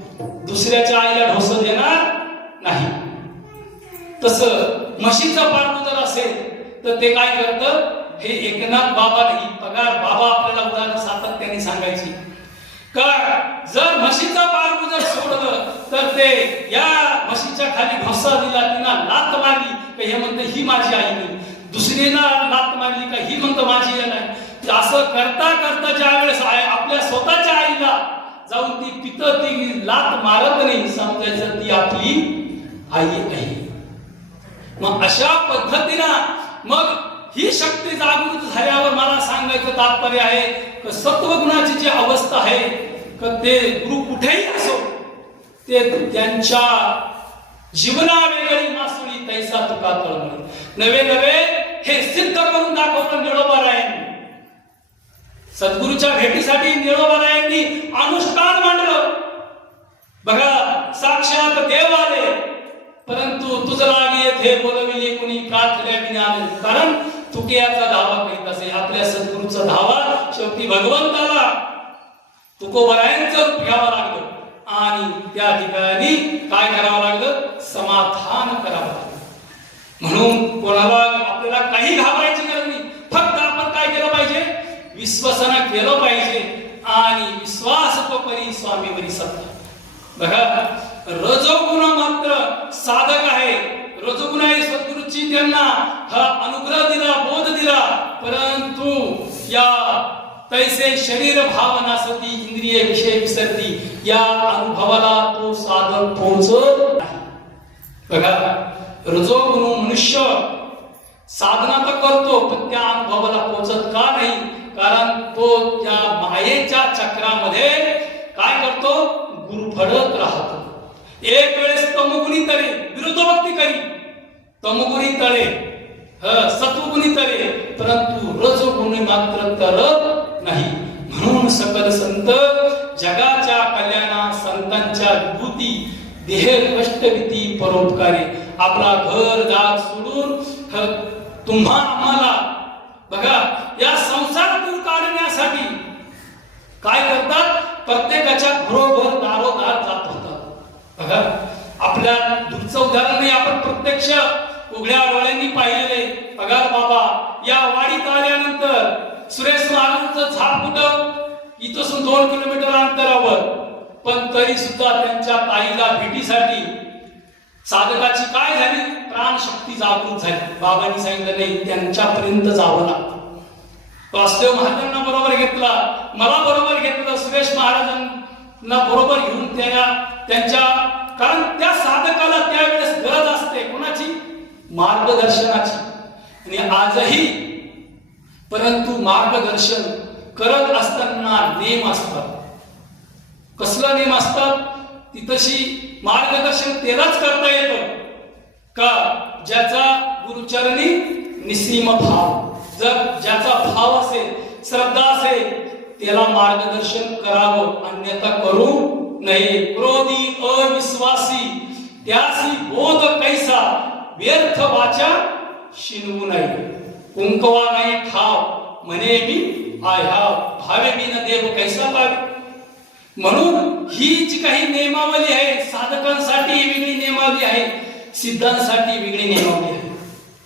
दुसऱ्याच्या आईला ढोस देणार नाही. तसं म्हशीचं पारडू जर असेल तर ते काय करतं, हे एकनाथ बाबा नाही, पगार बाबा आपल्याला उदाहरण सातत्याने सांगायची का जर म्हशीचं पारडू जर सोडलं तर ते या म्हशीच्या खाली ढोसा दिला, तिला लात मारली का हे म्हणते ही माझी आई नाही, दुसरीला लात मारली का ही म्हणतं माझी आई नाही. असं करता करता ज्या वेळेस आपल्या स्वतःच्या आईला जाऊन ती पितं, ती लात मारत नाही, समजायचं ती आपली आई आहे. मग अशा पद्धतीनं मग ही शक्ती जागृत झाल्यावर मला सांगायचं तात्पर्य आहे सत्वगुणाची जी अवस्था आहे ते गुरु कुठेही असो ते त्यांच्या जीवना वेगळी मासुळी तैसा तुका तळमळ. नवे नवे हे सिद्ध करून दाखवलं निळोबारायांनी. सद्गुरूच्या भेटीसाठी निळोबारायांनी अनुष्ठान मांडलं. बघा, साक्षात देव आले, परंतु तुझ लागे येथे बोलविले कुणी प्रार्थना विना, कारण तुकेयाचा धावा करीत असे. आपल्या सद्गुरूचा धावा शेवटी भगवंताला तुकोबरायांचं रूप घ्यावं लागलं आणि त्या ठिकाणी काय करावं लागलं, समाधान करावं लागलं. म्हणून कोणाला आपल्याला काही घाबरायची गरज नाही, फक्त आपण काय केलं पाहिजे, विश्वासाने केलं पाहिजे आणि विश्वास तो करी स्वामीवरी सत्ता. बघा, रजोगुण मात्र साधक आहे. रजोगुण आहे सद्गुरूची त्यांना हा अनुग्रह दिला, बोध दिला, परंतु या तैसे शरीर भावना सती इंद्रिय विषय विसरती, या अनुभवाला तो साधक पोहोचत नाही. बघा, रजोगुण मनुष्य साधना तर करतो पण त्या अनुभवाला पोहोचत का नाही, कारण तो त्या मायेच्या चक्रामध्ये काय करतो, गुरफडत राहतो. एक वेळेस तमोगुणी तळे, विरुद्धभक्ती करी, तमोगुणी तळे, सत्वगुणी तळे, परंतु रजोगुणी मात्र तरत नाही. म्हणून सकल संत जगाच्या कल्याणा, संतांच्या विभूती, देह कष्टविती परोपकारी. आपला घर दार सोडून तुम्हा आम्हाला बघा या संसार दूर काढण्यासाठी काय करतात, प्रत्येकाच्या घरोघर दारोदार जात होतात. बघा आपल्या दूरचं उदाहरण नाही, आपण प्रत्यक्ष उघड्या डोळ्यांनी पाहिलेले. पगार बाबा या वाडीत आल्यानंतर सुरेश महाराजांचं झाप कुठं, इथून 2 किलोमीटर अंतरावर, पण तरी सुद्धा त्यांच्या ताईला भेटीसाठी साधकाची काय झाली, प्राणशक्ती जागृत झाली. बाबांनी सांगितलं नाही, त्यांच्यापर्यंत जावं लागतं. वासुदेव महाराजांना बरोबर घेतला, मला बरोबर घेतलं, सुरेश महाराजांना बरोबर घेऊन त्यांच्या कारण त्या साधकाला त्यावेळेस गरज असते कोणाची, मार्गदर्शनाची. आणि आजही परंतु मार्गदर्शन करत असताना नेम असतात. कसला नेम असतात, तिथशी मार्गदर्शन त्यालाच करता येतं का ज्याचा गुरुचरणी निसीम भाव, जर ज्याचा भाव असेल, श्रद्धा असेल, त्याला मार्गदर्शन करावं, अन्यथा करू नये. क्रोधी अविश्वासी त्यासी बोध कैसा, व्यर्थ वाचा शिनवू नये. कुंकवा नाही ठाव म्हणे मी आह्या, भावे मी न देव कैसा पावे. म्हणून ही जी काही नियमावली आहे, साधकांसाठी वेगळी नियमावली आहे, सिद्धांसाठी वेगळी नियमावली आहे,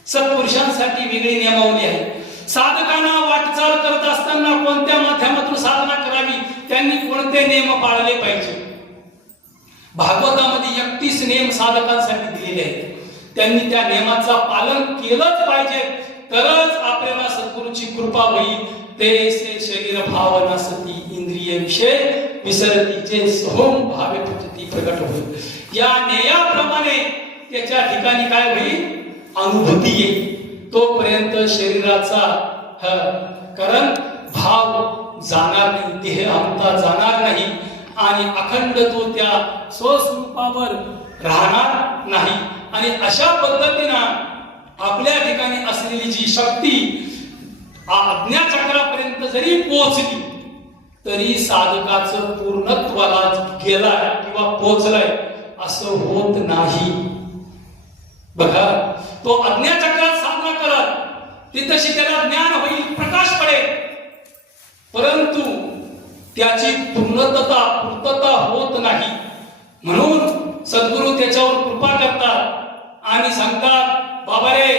सत्पुरुषांसाठी वेगळी नियमावली आहे. साधकांना वाटचाल करत असताना कोणत्या माध्यमातून साधना करावी, त्यांनी कोणते नियम पाळले पाहिजे. भागवतामध्ये 31 नियम साधकांसाठी दिलेले आहेत. त्यांनी त्या नियमाचं पालन केलंच पाहिजे, तरच आपल्याला सद्गुरूची कृपा होईल. ते शरीर भावना सती इंद्रिय विषय विसरतीचे सोम भावे प्रती प्रकट होईल. या नेयाप्रमाणे त्याच्या ठिकाणी काय होईल, अनुभूती येईल. तोपर्यंत शरीराचा कारण भाव जाणार नाही, देह आमता जाणार नाही आणि अखंड तो त्या स्वस्वरूपावर राहणार नाही. आणि अशा पद्धतीनं आपल्या ठिकाणी असलेली जी शक्ती आज्ञाचक्रापर्यंत जरी पोहोचली तरी साधकाचं पूर्णत्वाला गेलाय किंवा पोहोचलाय असं होत नाही. बघा तो आज्ञाचक्रात साधना करत तिथशी त्याला ज्ञान होईल, प्रकाश पडेल, परंतु त्याची पूर्तता होत नाही. म्हणून सद्गुरू त्याच्यावर कृपा करतात आणि सांगतात, बाबा रे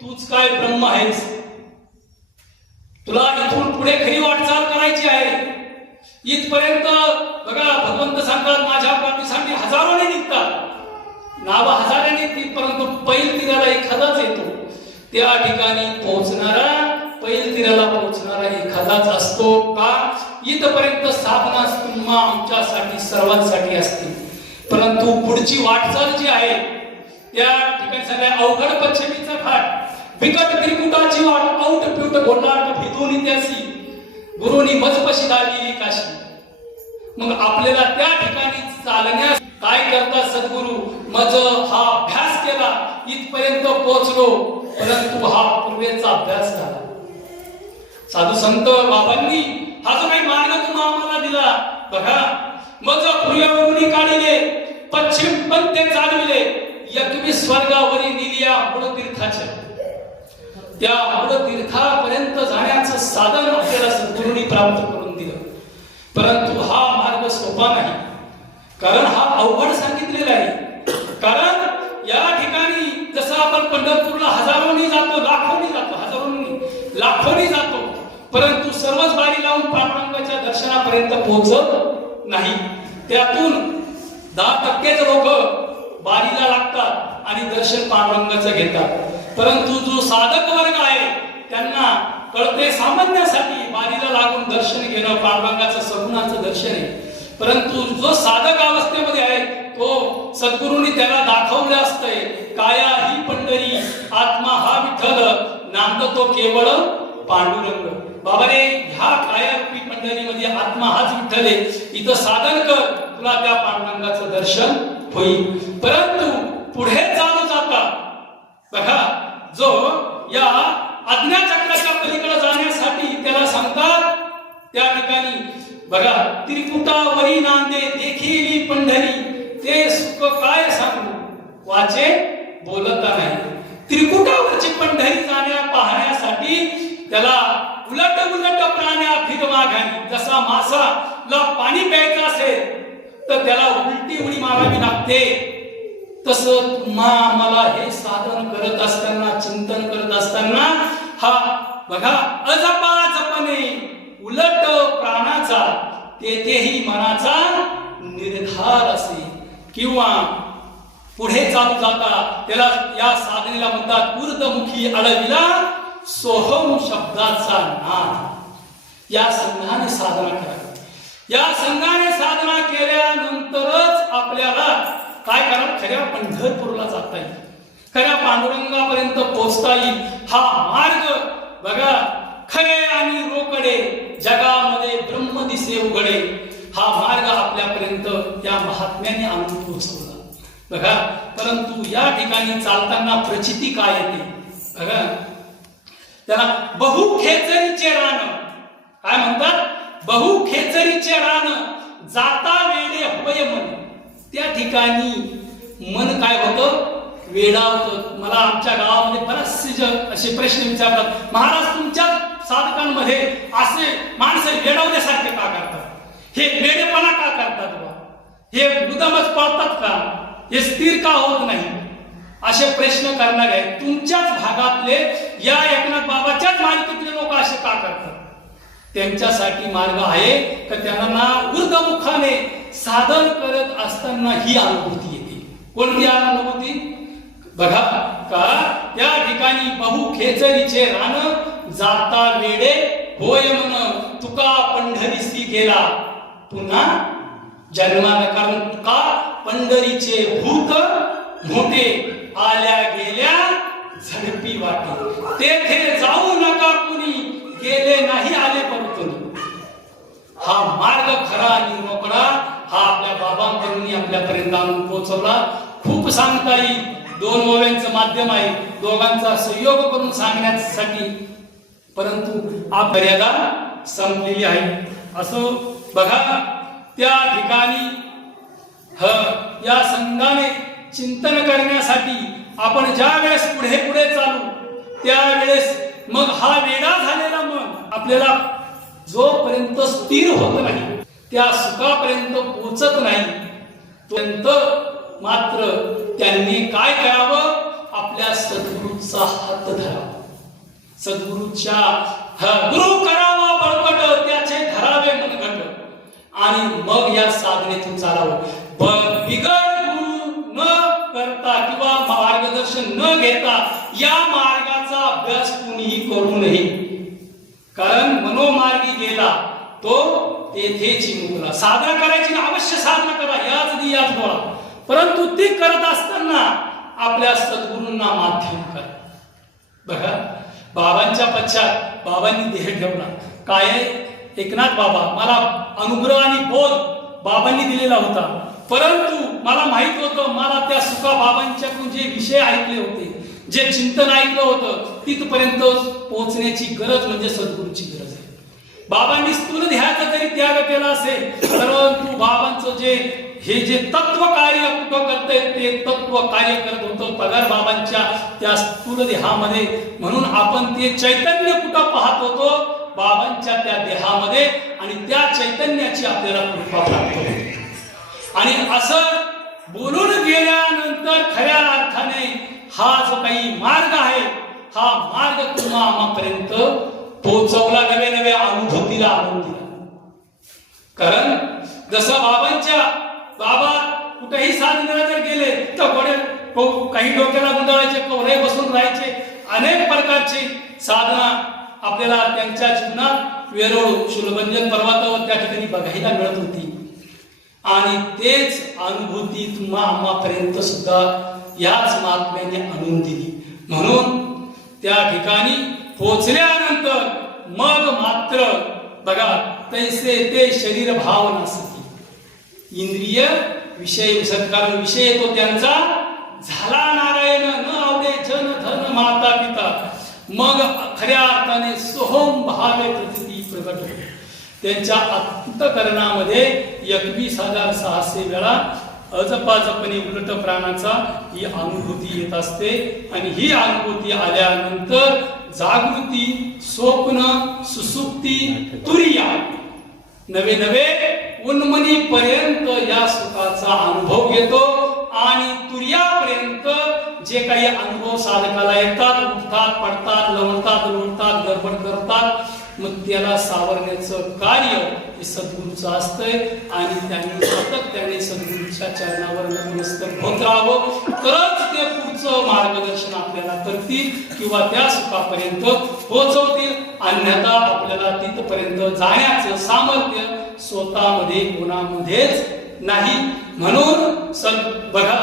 तूच काय ब्रह्म आहेस, तुला इथून पुढे खरी वाटचाल करायची आहे. इथपर्यंत बघा भगवंत सांगतात, माझ्या प्राप्तीसाठी हजारोने निघतात, नाव हजाराने निघतील, परंतु पैल तीराला एखादाच येतो. त्या ठिकाणी पोहोचणारा, पैल तीराला पोहोचणारा एखादाच असतो का. इथपर्यंत साधना तुम्हा आमच्यासाठी सर्वांसाठी असते, परंतु पुढची वाटचाल जी आहे त्या ठिकाणी सगळ्या अवघड पश्चिमीचा घाट, बिकट त्रिकुटाची वाट, औट पिवट घोटाट भिदून त्यासी गुरुनी मजपशी दागिली काशी. मग आपल्याला त्या ठिकाणी चालण्यास काय करतात सद्गुरू, मज हा अभ्यास केला, इथपर्यंत पोहोचलो, परंतु हा पूर्वेचा अभ्यास झाला. साधू संत बाबांनी हा जो काही मार्ग तुम्हा आम्हाला दिला बघा, मज पूर्वेवरून काढिले, पश्चिम पंथे चालविले, यज्ञ स्वर्गावरी निलिया मूळ तीर्थाच्या. त्या मूळ तीर्थापर्यंत जाण्याचं साधन आपल्याला सद्गुरूंनी प्राप्त करून दिलं. परंतु हा मार्ग सोपा नाही, कारण हा अवघड सांगितलेला आहे. कारण या ठिकाणी जसं आपण पंढरपूरला हजारोनी जातो, लाखोनी जातो, हजारोनी लाखोनी जातो, परंतु सर्वच बारी लावून पांडुरंगाच्या दर्शनापर्यंत पोहोचत नाही. त्यातून 10% लोक बारीला लागतात आणि दर्शन पांडुरंगाचं घेतात. परंतु जो साधक वर्ग आहे त्यांना कळते सामान्यासाठी बारीला लागून दर्शन घेणं पांडुरंगाचं सगुणाचं दर्शन आहे. परंतु जो साधक अवस्थेमध्ये आहे तो सद्गुरूंनी त्याला दाखवले असते, काया ही पंढरी, आत्मा हा विठ्ठल, नांदतो केवळ पांडुरंग. बाबा रे ह्या कायारूपी पंढरीमध्ये आत्मा हाच विठ्ठल आहे, इथं साधन कर, तुला त्या पांडुरंगाचं दर्शन होईल. परंतु पुढे चालू जाता बघा, जो या आज्ञाचक्राच्या पलीकडे जाण्यासाठी त्याला सांगतात त्या ठिकाणी बघा, त्रिकुटावरी नांदे देखीली पंढरी, ते सुख काय सांगू वाचे बोलता नाही. त्रिकुटावरची पंढरी जाण्या पाहण्यासाठी त्याला उलट उलट प्राण्या फिर मागानी, जसा मासाला पाणी प्यायचं असेल तर त्याला उलटी उडी मारावी लागते, तसं मला हे साधन करत असताना, चिंतन करत असताना हा बघा अजपा जपणे उलट प्राणाचा तेथेही मनाचा निर्धार असे. किंवा पुढे चालू जाता त्याला या साधनेला म्हणतात ऊर्ध्वमुखी अडविला सोहम शब्दाचा नाद. या संघाने साधना करावी. या संघाने साधना केल्यानंतरच आपल्याला काय करावं, खऱ्या पंढरपूरला जाता येईल, खऱ्या पांडुरंगापर्यंत पोहोचता येईल. हा मार्ग बघा खरे आणि रोकडे जगामध्ये ब्रह्म दिसे उघडे, हा मार्ग आपल्यापर्यंत या महात्म्याने आणून पोहोचवला बघा. परंतु या ठिकाणी चालताना प्रचिती काय येते बघा, त्याला बहुखेचरीचे रान काय म्हणतात, बहुखेचरीचे रान जाता वेडे होय मन. त्या ठिकाणी मन काय होतं, वेडावतं. मला आमच्या गावामध्ये बरेचसे असे प्रश्न विचारतात, महाराज तुमच्या साधकांमध्ये असे माणसं वेडावण्यासारखे का करतात, हे वेडेपणा का करतात, हे मुद्दामच पळतात का, हे स्थिर का होत नाही, असे प्रश्न करणारे तुमच्याच भागातले या एकनाथ बाबाच्याच मालिकेतले लोक असे का करतात. त्यांच्यासाठी मार्ग आहे की त्यांना ऊर्ध्वमुखाने साधन करत असताना ही अनुभूती येते. कोणती अनुभूती बघा, का त्या ठिकाणी बहुखेचरीचे रान जाता वेडे होय मन, तुका पंढरीसी गेला पुन्हा जन्माला. कारण का पंढरीचे भूत मोठे आल्या गेल्या झडपी वाटे, तेथे जाऊ नका कुणी गेले नाही आले परतून. हा मार्ग खरा आणि मोकळा हा आपल्या बाबांकडून आपल्यापर्यंत आणून पोहोचवला. खूप सांगता येईल, दोन ओव्यांचं माध्यम आहे, दोघांचा सहयोग करून सांगण्यासाठी, परंतु आप मर्यादा संपलेली आहे. असो बघा, त्या ठिकाणी या संघाने चिंतन करण्यासाठी आपण ज्या वेळेस पुढे पुढे चालू त्यावेळेस मग हा वेडा झालेला मन आपल्याला जोपर्यंत स्थिर होत नाही, त्या सुखापर्यंत पोहोचत नाही, तोपर्यंत मात्र त्यांनी काय करावं, आपल्या सद्गुरूचा हात धरावा, सद्गुरूच्या गुरु करावा बळकट, त्याचे धरावे मनगट, आणि मग या साधनेतून चालावं. बिगर गुरु न करता किंवा मार्गदर्शन न घेता या मार्गाचा अभ्यास कुणीही करू नये. कारण मनोमार्गी गेला तो तेथेची मुकला. साधना करायची ना, अवश्य साधना करा, याच बोला, परंतु ती करत असताना आपल्या सद्गुरूंना माध्यम करा. बघा, बाबांच्या पश्चात बाबांनी देह ठेवला. काय एकनाथ बाबा, मला अनुग्रह आणि बोध बाबांनी दिलेला होता, परंतु मला माहित होतं, मला त्या सुखा बाबांच्याकडून जे विषय ऐकले होते, जे चिंतन ऐकलं होतं, तिथपर्यंत पोहोचण्याची गरज म्हणजे सद्गुरूची गरज आहे. बाबांनी स्थूल ध्यानाचा जरी त्याग केला असेल, परंतु बाबांचं जे तत्व कार्य कुठं करतंय ते तत्व कार्य करत होतं पगार बाबांच्या त्या स्थूल देहामध्ये. म्हणून आपण ते चैतन्य कुठं पाहत होतो, बाबांच्या त्या देहामध्ये, आणि त्या चैतन्याची आपल्याला कृपा प्राप्त होते. आणि असं बोलून गेल्यानंतर खऱ्या अर्थाने हा जो काही मार्ग आहे, हा मार्ग तुम्हा आम्हापर्यंत पोहोचवला, नव्या नव्या अनुभूतीला आणून दिला. कारण जसं बाबा कुठेही साधनेला जर गेले तर काही डोक्याला गुंडाळायचे, कवरे बसून राहायचे, अनेक प्रकारची साधना आपल्याला त्यांच्या जीवनात वेरूळ शूलभंजन पर्वतावर त्या ठिकाणी बघायला मिळत होती. आणि तेच अनुभूती तुम्हा आम्हापर्यंत सुद्धा याच महात्म्याने आणून दिली. म्हणून त्या ठिकाणी पोहोचल्यानंतर मग मात्र बघा तैसे ते शरीर भाव नासती. इंद्रिय विषय विसर्ग, कारण विषय येतो त्यांचा झाला नारायण, न आवडे जन धन माता पिता. मग खऱ्या अर्थाने सोहम भावे प्रतीती प्रगट होते. त्यांच्या अंतःकरणामध्ये 21,600 वेळा अजपाजपणे उलट प्राणाचा ही अनुभूती येत असते. आणि ही अनुभूती आल्यानंतर जागृती, स्वप्न, सुसुप्ती, तुरिया, नवे नवे उन्मनी पर्यंत या सुखाचा अनुभव घेतो. आणि तुर्यापर्यंत जे काही अनुभव साधकाला येतात, उठतात, पडतात, लवणतात, लोळतात, गडबड करतात, मग त्याला सावरण्याचं कार्य हे सद्गुरूचं असतंय. आणि त्यांनी सातत्याने सद्गुरूच्या चरणावर नतमस्तक होत राहावं, तरच ते पुढचं मार्गदर्शन आपल्याला करतील किंवा त्या सुखापर्यंत पोहोचवतील. अन्यथा आपल्याला तिथपर्यंत जाण्याचं सामर्थ्य स्वतःमध्ये कोणामध्येच नाही. म्हणून बघा,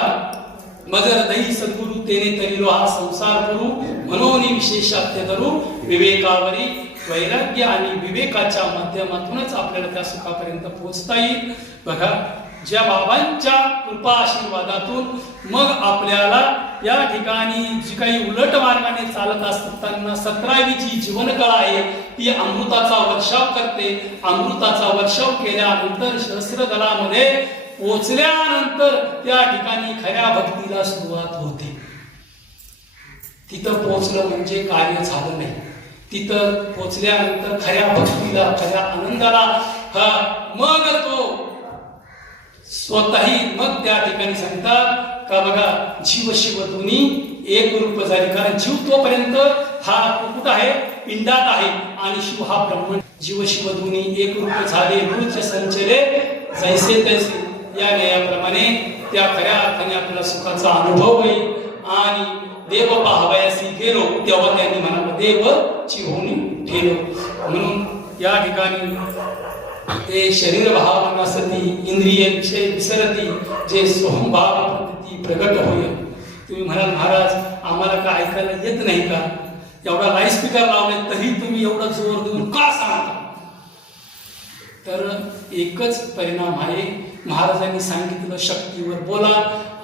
मगर दही सद्गुरु तेने तरिलो हा संसार करू, म्हणून विशेषात्य धरू विवेकावरी. वैराग्य आणि विवेकाच्या माध्यमातूनच आपल्याला त्या सुखापर्यंत पोहोचता येईल. बघा, ज्या बाबांच्या कृपा आशीर्वादातून मग आपल्याला या ठिकाणी जी काही उलट मार्गाने चालत असताना 17वी जी जीवनकळा आहे ती अमृताचा वर्षाव करते. अमृताचा वर्षाव केल्यानंतर सहस्रदलामध्ये पोचल्यानंतर त्या ठिकाणी खऱ्या भक्तीला सुरुवात होते. तिथं पोचलं म्हणजे कार्य झालं नाही. तिथं पोचल्यानंतर खऱ्या भक्तीला, खऱ्या आनंदाला मग तो स्वतःही मग त्या ठिकाणी सांगतात का बघा, जीव शिव दोन्ही एक रूप झाले. कारण जीव तोपर्यंत हा कुकुट आहे, पिंडात आहे, आणि शिव हा ब्रह्मण. जीव शिव दोन्ही एक रूप झाले, मूळचे संचले जैसे तैसे. या न्यायाप्रमाणे त्या खऱ्या अर्थाने आपल्याला सुखाचा अनुभव होईल. आणि देव पाहावयासी गेलो तेव्हा त्यांनी म्हणाला देवची होणी ठेलो. म्हणून या ठिकाणी ते शरीर भावना सती, इंद्रिय विषय विसरती, जे सोहमभाव प्रती प्रगट होय. तुम्ही म्हणाल महाराज आम्हाला काय ऐकायला येत नाही का? एवढा लाईट स्पीकर लावले तरी तुम्ही एवढा जोर देऊन का सांगता? तर एकच परिणाम आहे, महाराजांनी सांगितलं शक्तीवर बोला.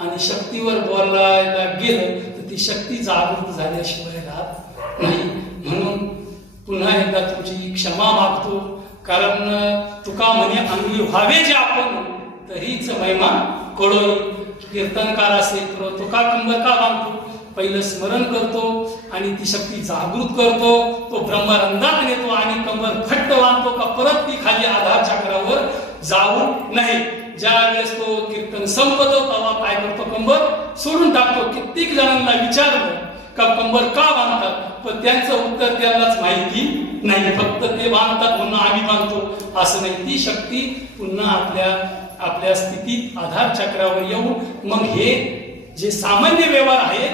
आणि शक्तीवर बोलायला गेलं तर ती शक्ती जागृत झाल्याशिवाय राहत नाही. म्हणून पुन्हा एकदा तुमची क्षमा मागतो. कारण तुका म्हणे अंगी व्हावे जे आपण तरीच महिमा कळोय. कीर्तनकार असेल तर तुका कंबर का बांधतो? पहिलं स्मरण करतो आणि ती शक्ती जागृत करतो. तो ब्रह्मरंधात नेतो आणि कंबर फट्ट बांधतो का परत ती खाली आधार चक्रावर जाऊ नये. ज्या वेळेस तो कीर्तन संपतो तेव्हा काय करतो? कंबर सोडून टाकतो. कित्येक जणांना विचारलं का कंबर का बांधतात, पण त्यांचं उत्तर त्यांनाच माहिती नाही. फक्त ते बांधतात म्हणून आम्ही बांधतो असं नाही. ती शक्ती पुन्हा आपल्या स्थितीत आधार चक्रावर येऊन मग हे जे सामान्य व्यवहार आहे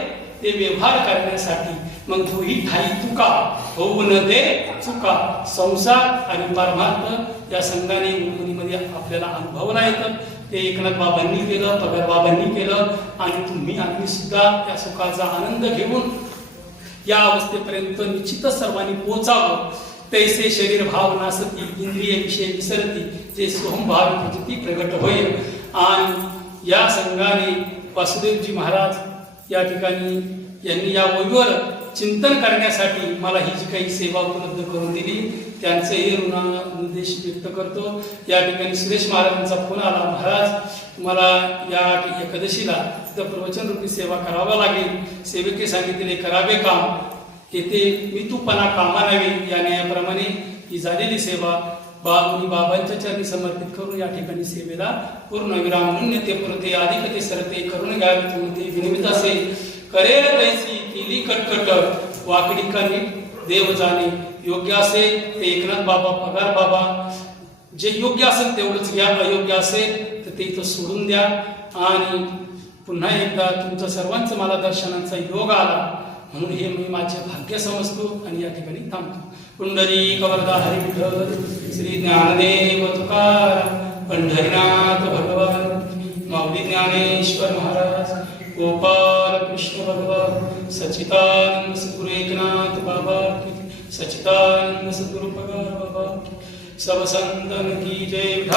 ते व्यवहार करण्यासाठी मग दोही ठाई तुका होऊ न दे चुका. संसार आणि परमार्थ या संघाने मुलीमध्ये आपल्याला अनुभवला येतं. ते एकनाथ बाबांनी केलं, पगार बाबांनी केलं. आणि आम्ही सुद्धा त्या सुखाचा आनंद घेऊन या अवस्थेपर्यंत निश्चितच सर्वांनी पोहोचावं. तैसे शरीर भाव नासती, इंद्रिय विषय विसरती, जे सोहमभाव प्रती प्रगट होईल. आणि या संघाने वासुदेवजी महाराज या ठिकाणी यांनी या ओळीवर चिंतन करण्यासाठी मला ही जी काही सेवा उपलब्ध करून दिली त्यांचेही ऋणानुदेश व्यक्त करतो. या ठिकाणी सुरेश महाराजांचा फोन आला, महाराज मला या एकादशीला तिथं प्रवचनरूपी सेवा करावा लागेल. सेवेके सांगितले करावे काम, येथे मी तूपणा कामा नव्हे. या न्यायाप्रमाणे ही झालेली सेवा बाबांच्या चरणी समर्पित करून या ठिकाणी सेवेला पूर्ण विराम म्हणून ते पुरते अधिक ते सरते करून घ्यावे. तुम्ही विनिमित असेल करेल तैसी केली कटकट, वाकडी करी देव जाणे. योग्य असेल ते एकनाथ बाबा, पगार बाबा, जे योग्य असेल तेवढंच घ्या, अयोग्य असेल तर ते इथं सोडून द्या. आणि पुन्हा एकदा तुमचं सर्वांचं मला दर्शनाचा योग आला म्हणून हे मी माझे भाग्य समजतो आणि या ठिकाणी थांबतो. कुंडली कवरदा हरी विठ्ठल, श्री ज्ञानदेव तुकाराम, पंढरीनाथ भगवान, माऊली ज्ञानेश्वर महाराज, गोपाल कृष्ण भगवान, सच्चिदानंद सद्गुरु एकनाथ बाबा, सच्चिदानंद सद्गुरु सब संतन की जय।